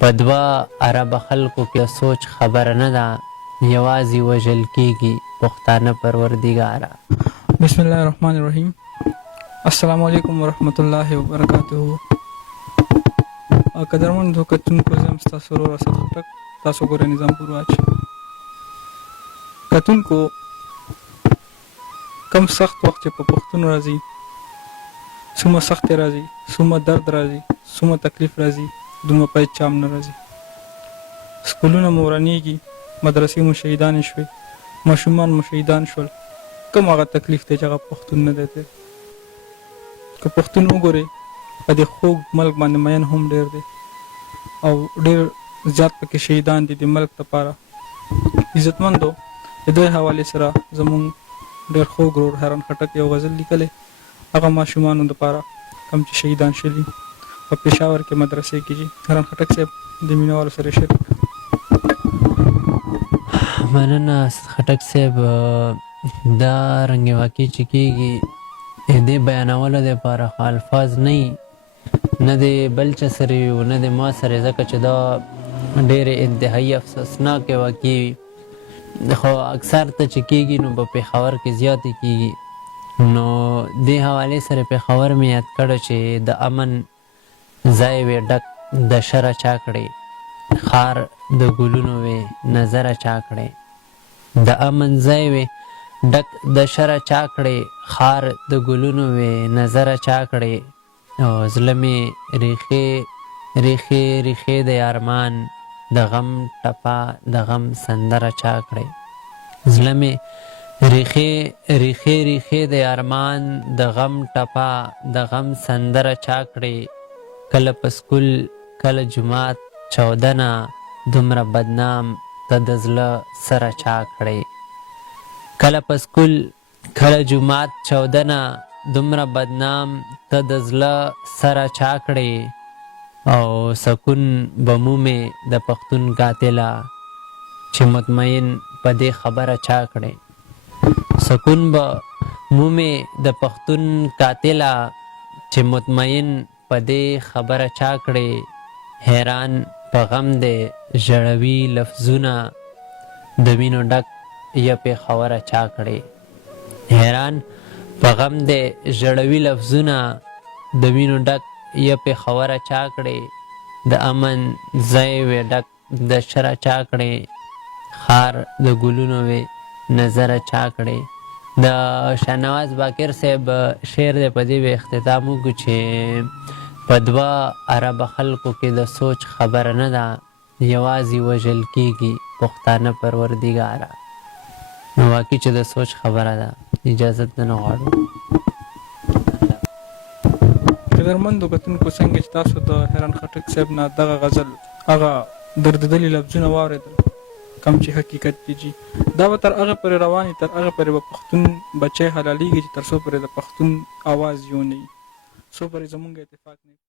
په دوه اربه خلکو کې سوچ خبره نه ده، یوازې وژل کېږي پښتانه پروردګاره. بسم الله الرحمن الرحیم. السلام علیکم ورحمت الله وبرکاته. قدرمنو کتونکو، زه یم ستاسو ورور اسد خټک. تاسو ګورئ نظام پور واچ. کتونکو، کم سخت وخت چې په پښتون راځي، څومره سختې راځي، څومره درد راځي، څومره تکلیف راځي، دومره پای چام نه راځي. سکولونه مو ورانېږي، مدرسې مو شهیدانې شوې، ماشومان مو شهیدان شول. کوم هغه تکلیف دی چې هغه پښتون نه دی دی. که پښتون وګورئ، په دې خوږ ملک باندې مین هم ډېر دی او ډېر زیات پکې شهیدان دي د ملک لپاره. عزتمندو، د دې حوالې سره زموږ ډېر خوږ ورور حیران خټک یو غزل لیکلی، هغه ماشومانو دپاره کوم چې شهیدان شوي په پېښور کې مدرسې کې دي. حیران خټک صاحب د مینهوالو سره شریک. مننه خټک صاحب. دا رنګې واقع چې کېږي، دې بیانولو دپاره خو الفاظ نه د بل چا سره وي او نه د ما سره، ځکه چې دا ډېرې انتهایي افسوسناکې واقع وي. خو اکثر ته چې کېږي نو په پېښور کې زیاتې کېږي. نو دې حوالې سره پېښور مې یاد کړی چې د امن ځای وې ډک د شره چا کړې، ښار د ګلونو وې نظره چا کړې. د امن ځای وې ډک د شره چا کړې، ښار د ګلونو وې نظره چا کړې. او زړه مې ریښې ریښې ریښې د ارمان د غم ټپه د غم سندره چا کړې. زړه مې ریښې ریښې ریښې د ارمان د غم ټپه د غم سندره چا کړې. کله په سکول کله جومات چاودنه، دومره بدنام ته د زړه سره چا کړې. کله په سکول کله جومات چاودنه، دومره بدنام ته د زړه سره چا کړې. او سکون به مومې د پښتون قاتله، چې مطمئن په دې خبره چا کړې. سکون به مومې د پښتون قاتله، چې مطمئن په دې خبره چا کړې. حیران په غم دی ژړوي لفظونه، د وینو ډک یا پېښوره چا کړې. حیران په غم دی ژړوي لفظونه، د وینو ډک یا پېښوره چا کړې. د امن ځای وې ډک د شره چا کړې، ښار د ګلونو وې نظره چا کړې. د شاهنواز باقر صاحب شعر دی، په دې به اختتام وکړو چې په دوه اربه خلکو کې د سوچ خبره نه ده، یوازې وژل کېږي پښتانه پروردګاره. نو واقع چې د سوچ خبره ده، اجازت نه غواړو. قدرمندو کتونکو، څنګه چې تاسو د حیران خټک صاحب نه دغه غزل، هغه دردېدلي لفظونه واورېدل، کوم چې حقیقت کېږي، دا به تر هغه پورې روانې، تر هغه پورې به پښتون بچی حلالېږي چې تر څو پورې د پښتون اواز یو نه وي، څو پورې زموږ اتفاق نه وي.